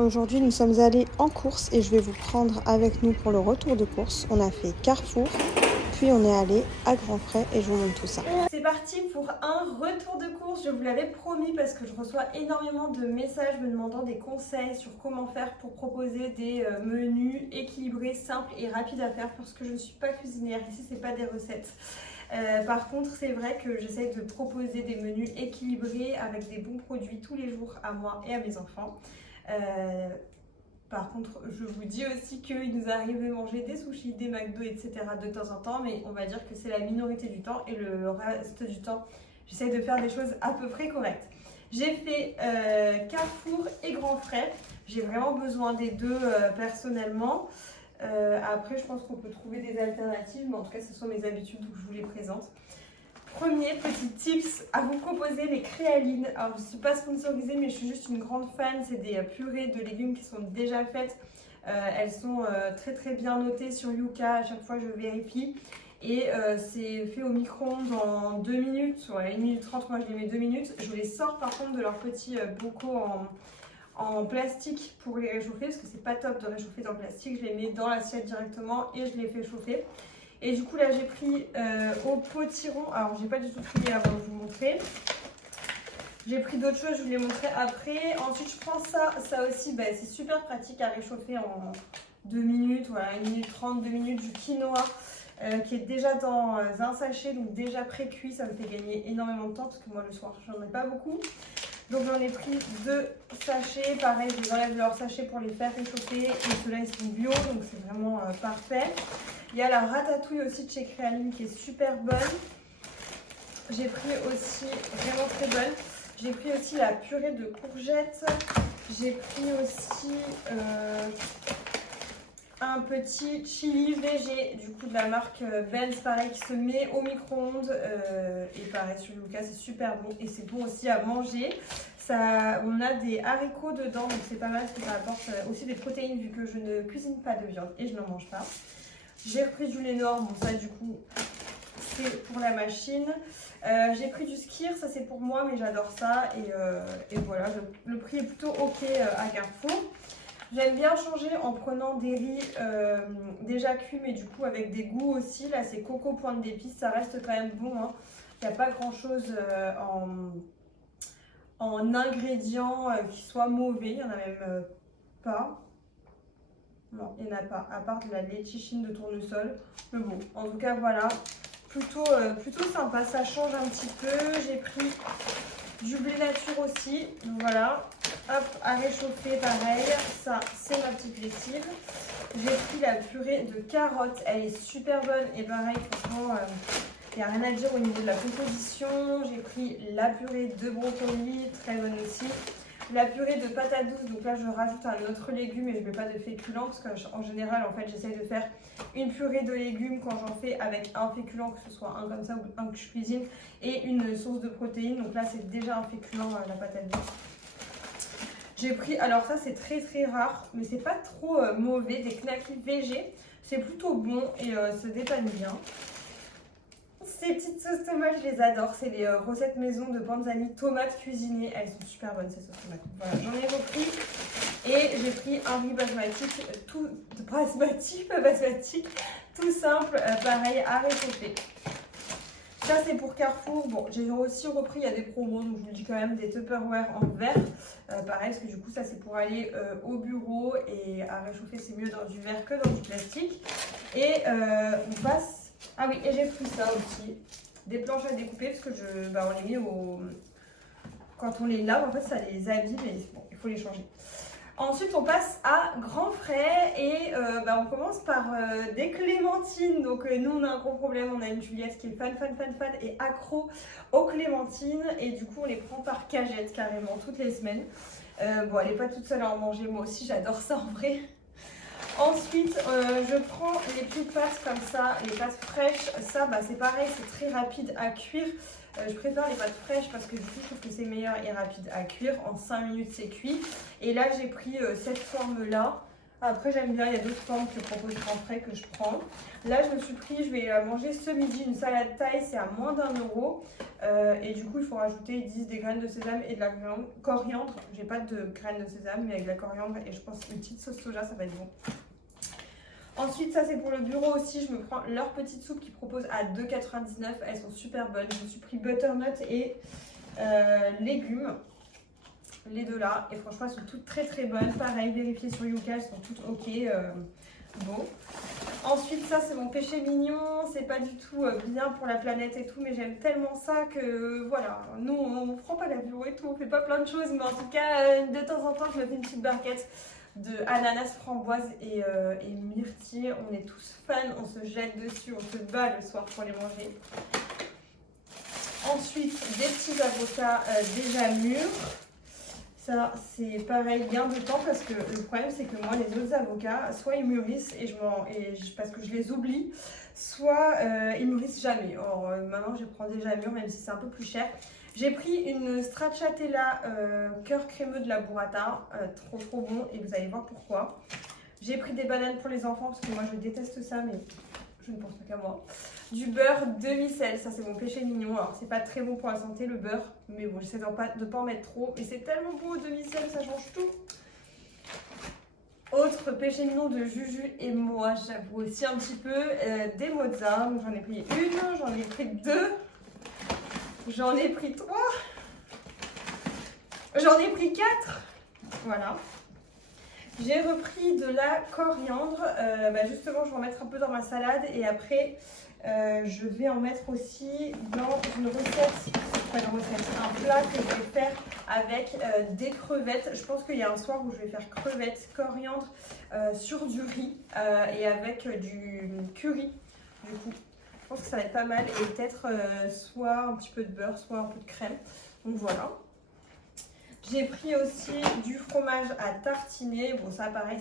Aujourd'hui, nous sommes allés en course et je vais vous prendre avec nous pour le retour de course. On a fait Carrefour, puis on est allé à Grandfrais et je vous montre tout ça. C'est parti pour un retour de course, je vous l'avais promis parce que je reçois énormément de messages me demandant des conseils sur comment faire pour proposer des menus équilibrés, simples et rapides à faire parce que je ne suis pas cuisinière, ici c'est pas des recettes. Par contre, c'est vrai que j'essaie de proposer des menus équilibrés avec des bons produits tous les jours à moi et à mes enfants. Par contre, je vous dis aussi qu'il nous arrive de manger des sushis, des McDo, etc. de temps en temps, mais on va dire que c'est la minorité du temps et le reste du temps, j'essaie de faire des choses à peu près correctes. J'ai fait Carrefour et Grandfrais. J'ai vraiment besoin des deux personnellement. Après, je pense qu'on peut trouver des alternatives, mais en tout cas, ce sont mes habitudes, donc je vous les présente. Premier petit tips à vous proposer, les créalines. Alors je ne suis pas sponsorisée mais je suis juste une grande fan, c'est des purées de légumes qui sont déjà faites. Elles sont très très bien notées sur Yuka, à chaque fois je vérifie. Et c'est fait au micro-ondes en 2 minutes, ouais, 1 minute 30, moi je les mets 2 minutes. Je les sors par contre de leurs petits bocaux en plastique pour les réchauffer parce que c'est pas top de réchauffer dans le plastique. Je les mets dans l'assiette directement et je les fais chauffer. Et du coup là j'ai pris au potiron, alors j'ai pas du tout trié avant de vous montrer. J'ai pris d'autres choses, je vous les montrerai après. Ensuite je prends ça aussi, c'est super pratique à réchauffer en 2 minutes, voilà 1 minute 30, 2 minutes, du quinoa qui est déjà dans un sachet, donc déjà pré-cuit, ça me fait gagner énormément de temps parce que moi le soir j'en ai pas beaucoup. Donc j'en ai pris 2 sachets, pareil je les enlève de leur sachet pour les faire réchauffer et ceux-là ils sont bio donc c'est vraiment parfait. Il y a la ratatouille aussi de chez Créaline qui est super bonne. J'ai pris aussi, vraiment très bonne. J'ai pris aussi la purée de courgettes. J'ai pris aussi un petit chili végé du coup de la marque Benz, pareil qui se met au micro-ondes. Et pareil sur Yuka, c'est super bon et c'est bon aussi à manger. Ça, on a des haricots dedans donc c'est pas mal parce que ça apporte aussi des protéines vu que je ne cuisine pas de viande et je n'en mange pas. J'ai repris du lait noir, bon ça du coup c'est pour la machine. J'ai pris du skyr, ça c'est pour moi mais j'adore ça et voilà, le prix est plutôt ok à Carrefour. J'aime bien changer en prenant des riz déjà cuits mais du coup avec des goûts aussi. Là c'est coco pointe d'épices, ça reste quand même bon, hein. Il n'y a pas grand chose en ingrédients qui soient mauvais, il n'y en a même pas. Non, il n'y en a pas, à part de la létichine de tournesol. Mais bon, en tout cas, voilà. Plutôt sympa, ça change un petit peu. J'ai pris du blé nature aussi. Donc voilà. Hop, à réchauffer, pareil. Ça, c'est ma petite lessive. J'ai pris la purée de carottes. Elle est super bonne. Et pareil, franchement, il n'y a rien à dire au niveau de la composition. J'ai pris la purée de brocoli, très bonne aussi. La purée de patates douces, donc là je rajoute un autre légume et je ne mets pas de féculents parce qu'en général en fait j'essaye de faire une purée de légumes quand j'en fais avec un féculent, que ce soit un comme ça ou un que je cuisine et une source de protéines. Donc là c'est déjà un féculent la patate douce. J'ai pris, alors ça c'est très très rare mais c'est pas trop mauvais, des knackis végés. C'est plutôt bon et ça dépanne bien. Ces petites sauces tomates, je les adore. C'est les recettes maison de Panzani tomates cuisinées. Elles sont super bonnes ces sauces tomates. Voilà, j'en ai repris. Et j'ai pris un riz basmatique, tout simple, pareil, à réchauffer. Ça, c'est pour Carrefour. Bon, j'ai aussi repris, il y a des promos, donc je vous le dis quand même, des Tupperware en verre. Pareil, parce que du coup, ça, c'est pour aller au bureau. Et à réchauffer, c'est mieux dans du verre que dans du plastique. Et on passe... Ah oui, et j'ai pris ça aussi, des planches à découper parce que on les met quand on les lave, en fait ça les abîme et bon, il faut les changer. Ensuite on passe à Grandfrais et on commence par des clémentines. Donc nous on a un gros problème, on a une Juliette qui est fan et accro aux clémentines et du coup on les prend par cagette carrément toutes les semaines. Bon, elle n'est pas toute seule à en manger, moi aussi j'adore ça en vrai. Ensuite, je prends les petites pâtes comme ça, les pâtes fraîches. Ça, c'est pareil, c'est très rapide à cuire. Je préfère les pâtes fraîches parce que du coup, je trouve que c'est meilleur et rapide à cuire. En 5 minutes, c'est cuit. Et là, j'ai pris cette forme-là. Après j'aime bien, il y a d'autres formes que propose Grand Frais que je prends. Là je me suis pris, je vais manger ce midi une salade thaï, c'est à moins d'1 €. Et du coup il faut rajouter, ils disent, des graines de sésame et de la coriandre. J'ai pas de graines de sésame mais avec de la coriandre et je pense une petite sauce soja, ça va être bon. Ensuite, ça c'est pour le bureau aussi, je me prends leur petite soupe qu'ils proposent à 2,99 €. Elles sont super bonnes. Je me suis pris butternut et légumes, les deux là. Et franchement, elles sont toutes très très bonnes. Pareil, vérifiez sur Yuka, elles sont toutes ok. Bon. Ensuite, ça c'est mon péché mignon. C'est pas du tout bien pour la planète et tout, mais j'aime tellement ça que voilà. Nous, on prend pas l'avion et tout, on fait pas plein de choses, mais en tout cas, de temps en temps, je me fais une petite barquette de ananas, framboise et myrtille. On est tous fans, on se jette dessus, on se bat le soir pour les manger. Ensuite, des petits avocats déjà mûrs. Ça, c'est pareil, gain de temps parce que le problème, c'est que moi, les autres avocats, soit ils mûrissent parce que je les oublie, soit ils mûrissent jamais. Or, maintenant, je prends déjà mûrs, même si c'est un peu plus cher. J'ai pris une stracciatella cœur crémeux de la burrata, trop bon, et vous allez voir pourquoi. J'ai pris des bananes pour les enfants parce que moi je déteste ça, mais je ne pense pas qu'à moi. Du beurre demi-sel, ça c'est mon péché mignon. Alors c'est pas très bon pour la santé le beurre, mais bon, j'essaie de pas en mettre trop. Et c'est tellement bon au demi-sel, ça change tout. Autre péché mignon de Juju et moi, j'avoue aussi un petit peu, des mozzarella. Donc j'en ai pris une, j'en ai pris deux. J'en ai pris 3. J'en ai pris 4. Voilà. J'ai repris de la coriandre. Justement, je vais en mettre un peu dans ma salade. Et après, je vais en mettre aussi dans une recette. Un plat que je vais faire avec des crevettes. Je pense qu'il y a un soir où je vais faire crevettes, coriandre sur du riz et avec du curry. Du coup. Je pense que ça va être pas mal et peut-être soit un petit peu de beurre, soit un peu de crème. Donc voilà. J'ai pris aussi du fromage à tartiner. Bon ça pareil,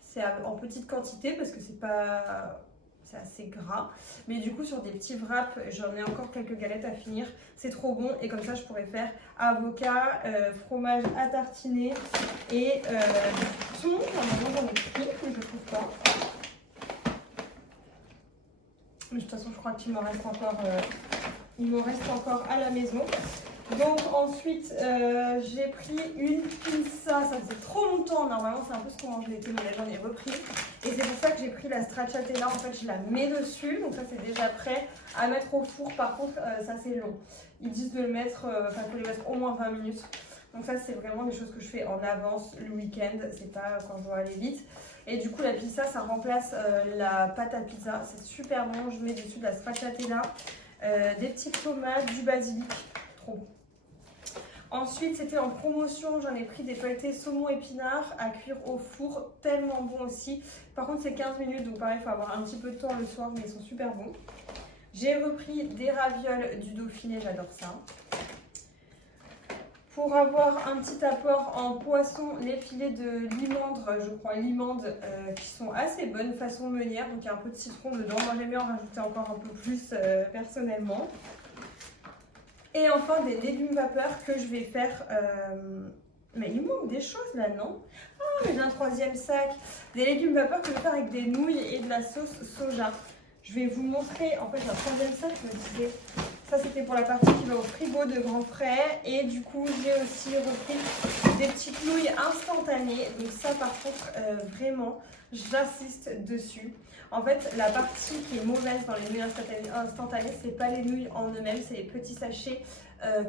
c'est en petite quantité parce que c'est assez gras. Mais du coup sur des petits wraps, j'en ai encore quelques galettes à finir. C'est trop bon et comme ça je pourrais faire avocat, fromage à tartiner et du thon. Normalement j'en ai pris mais je ne trouve pas. Mais de toute façon, je crois qu'il me reste encore à la maison. Donc ensuite, j'ai pris une pizza. Ça faisait trop longtemps. Normalement, c'est un peu ce qu'on mange l'été, mais là, j'en ai repris. Et c'est pour ça que j'ai pris la stracciatella. En fait, je la mets dessus. Donc ça, c'est déjà prêt à mettre au four. Par contre, ça, c'est long. Ils disent de le mettre, il faut les mettre au moins 20 minutes. Donc ça, c'est vraiment des choses que je fais en avance le week-end. C'est pas quand je dois aller vite. Et du coup, la pizza, ça remplace la pâte à pizza. C'est super bon. Je mets dessus de la stracciatella, des petites tomates, du basilic. Trop bon. Ensuite, c'était en promotion. J'en ai pris des feuilletés saumon épinards à cuire au four. Tellement bon aussi. Par contre, c'est 15 minutes. Donc pareil, il faut avoir un petit peu de temps le soir. Mais ils sont super bons. J'ai repris des ravioles du Dauphiné. J'adore ça. Pour avoir un petit apport en poisson, les filets de limandre, je crois limande, qui sont assez bonnes façon meunière. Donc il y a un peu de citron dedans. Moi j'aime bien en rajouter encore un peu plus personnellement. Et enfin des légumes vapeur que je vais faire. Mais il manque des choses là, non? Ah, j'ai un troisième sac. Des légumes vapeur que je vais faire avec des nouilles et de la sauce soja. Je vais vous montrer. En fait, j'ai un troisième sac, je me disais. Ça, c'était pour la partie qui va au frigo de Grand Frais. Et du coup, j'ai aussi repris des petites nouilles instantanées. Donc ça, par contre, vraiment, j'insiste dessus. En fait, la partie qui est mauvaise dans les nouilles instantanées, c'est pas les nouilles en eux-mêmes, c'est les petits sachets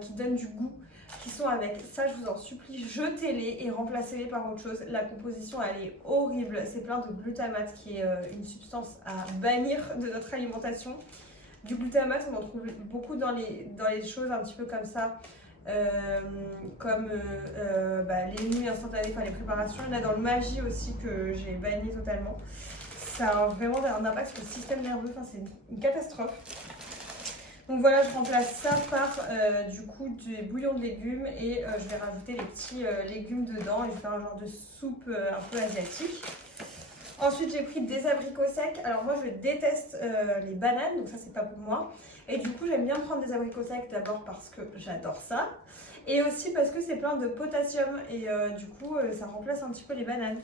qui donnent du goût, qui sont avec. Ça, je vous en supplie, jetez-les et remplacez-les par autre chose. La composition, elle est horrible. C'est plein de glutamate, qui est une substance à bannir de notre alimentation. Du glutamate, on en trouve beaucoup dans les choses un petit peu comme ça, comme les nouilles instantanées, enfin les préparations. Il y en a dans le Maggi aussi que j'ai banni totalement. Ça a vraiment un impact sur le système nerveux, enfin, c'est une catastrophe. Donc voilà, je remplace ça par du coup des bouillons de légumes et je vais rajouter les petits légumes dedans et je vais faire un genre de soupe un peu asiatique. Ensuite, j'ai pris des abricots secs. Alors moi, je déteste les bananes, donc ça, c'est pas pour moi. Et du coup, j'aime bien prendre des abricots secs d'abord parce que j'adore ça. Et aussi parce que c'est plein de potassium et du coup, ça remplace un petit peu les bananes.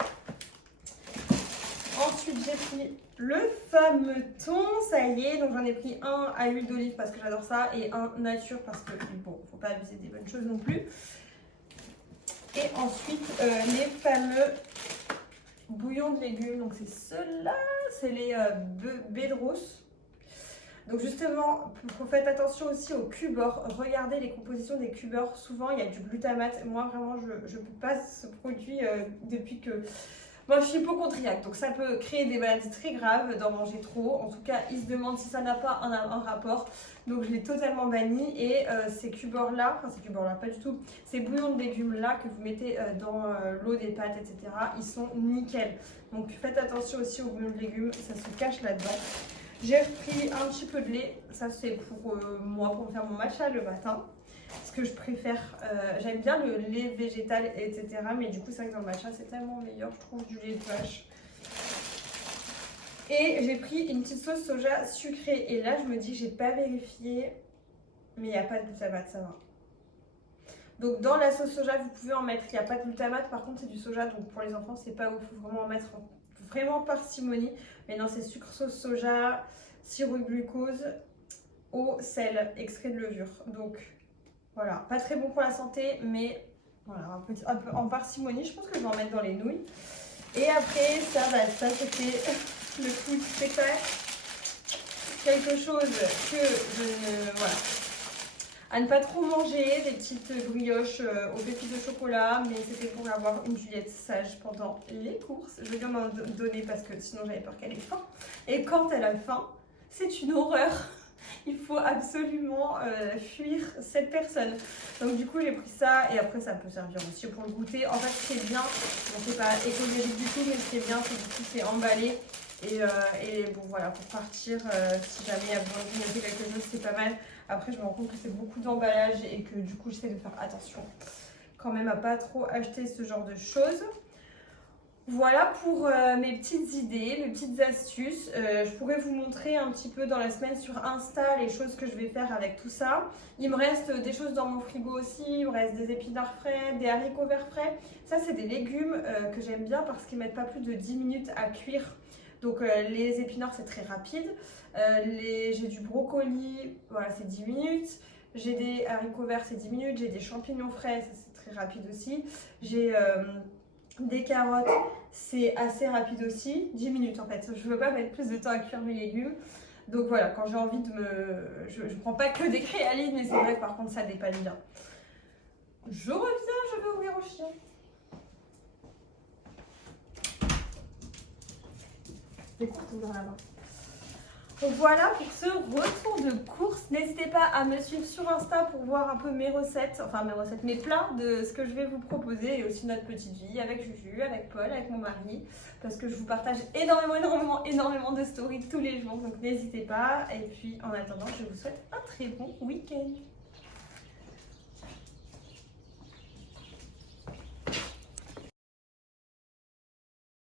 Ensuite, j'ai pris le fameux thon, ça y est. Donc, j'en ai pris un à l'huile d'olive parce que j'adore ça et un nature parce que, bon, faut pas abuser des bonnes choses non plus. Et ensuite, les fameux bouillons de légumes. Donc, c'est ceux-là, c'est les bedros. Donc justement, faites attention aussi aux cubeurs. Regardez les compositions des cubeurs. Souvent, il y a du glutamate. Moi, vraiment, je ne peux pas ce produit depuis que... Moi, je suis hypocondriaque. Donc, ça peut créer des maladies très graves d'en manger trop. En tout cas, ils se demandent si ça n'a pas un rapport. Donc, je l'ai totalement banni. Et ces cubeurs-là, enfin, ces cubeurs-là, pas du tout. Ces bouillons de légumes-là que vous mettez dans l'eau des pâtes, etc., ils sont nickel. Donc, faites attention aussi aux bouillons de légumes. Ça se cache là-dedans. J'ai pris un petit peu de lait, ça c'est pour moi, pour faire mon matcha le matin. Ce que je préfère, j'aime bien le lait végétal, etc. Mais du coup, c'est vrai que dans le matcha, c'est tellement meilleur, je trouve, du lait de vache. Et j'ai pris une petite sauce soja sucrée. Et là, je me dis, j'ai pas vérifié, mais il n'y a pas de glutamate, ça va. Donc dans la sauce soja, vous pouvez en mettre, il n'y a pas de glutamate, par contre c'est du soja, donc pour les enfants, c'est pas ouf, il faut vraiment en mettre vraiment parcimonie. Mais non, c'est sucre sauce soja, sirop de glucose, eau, sel, extrait de levure. Donc voilà, pas très bon pour la santé, mais voilà, un peu en parcimonie. Je pense que je vais en mettre dans les nouilles. Et après, ça c'était le coup du spectacle. Quelque chose que je... Voilà. À ne pas trop manger, des petites brioches aux pépites de chocolat, mais c'était pour avoir une Juliette sage pendant les courses. Je vais bien m'en donner parce que sinon j'avais peur qu'elle ait faim. Et quand elle a faim, c'est une horreur. Il faut absolument fuir cette personne. Donc du coup j'ai pris ça et après ça peut servir aussi pour le goûter. En fait ce qui est bien, bon, c'est pas écologique du tout, mais ce qui est bien c'est que du coup c'est emballé. Et bon voilà, pour partir, si jamais il y a besoin de grignoter quelque chose, c'est pas mal. Après, je me rends compte que c'est beaucoup d'emballage et que du coup, j'essaie de faire attention quand même à pas trop acheter ce genre de choses. Voilà pour mes petites idées, mes petites astuces. Je pourrais vous montrer un petit peu dans la semaine sur Insta les choses que je vais faire avec tout ça. Il me reste des choses dans mon frigo aussi. Il me reste des épinards frais, des haricots verts frais. Ça, c'est des légumes que j'aime bien parce qu'ils mettent pas plus de 10 minutes à cuire. Donc les épinards c'est très rapide, j'ai du brocoli, voilà c'est 10 minutes, j'ai des haricots verts c'est 10 minutes, j'ai des champignons frais, ça c'est très rapide aussi, j'ai des carottes, c'est assez rapide aussi, 10 minutes en fait, je ne veux pas mettre plus de temps à cuire mes légumes. Donc voilà, quand j'ai envie de je ne prends pas que des créalines, mais c'est vrai que par contre ça dépanne bien. Je reviens, je vais ouvrir au chien. Dans la main. Donc voilà pour ce retour de course. N'hésitez pas à me suivre sur Insta pour voir un peu mes recettes, mes plats de ce que je vais vous proposer et aussi notre petite vie avec Juju, avec Paul, avec mon mari, parce que je vous partage énormément de stories tous les jours. Donc n'hésitez pas. Et puis en attendant, je vous souhaite un très bon week-end.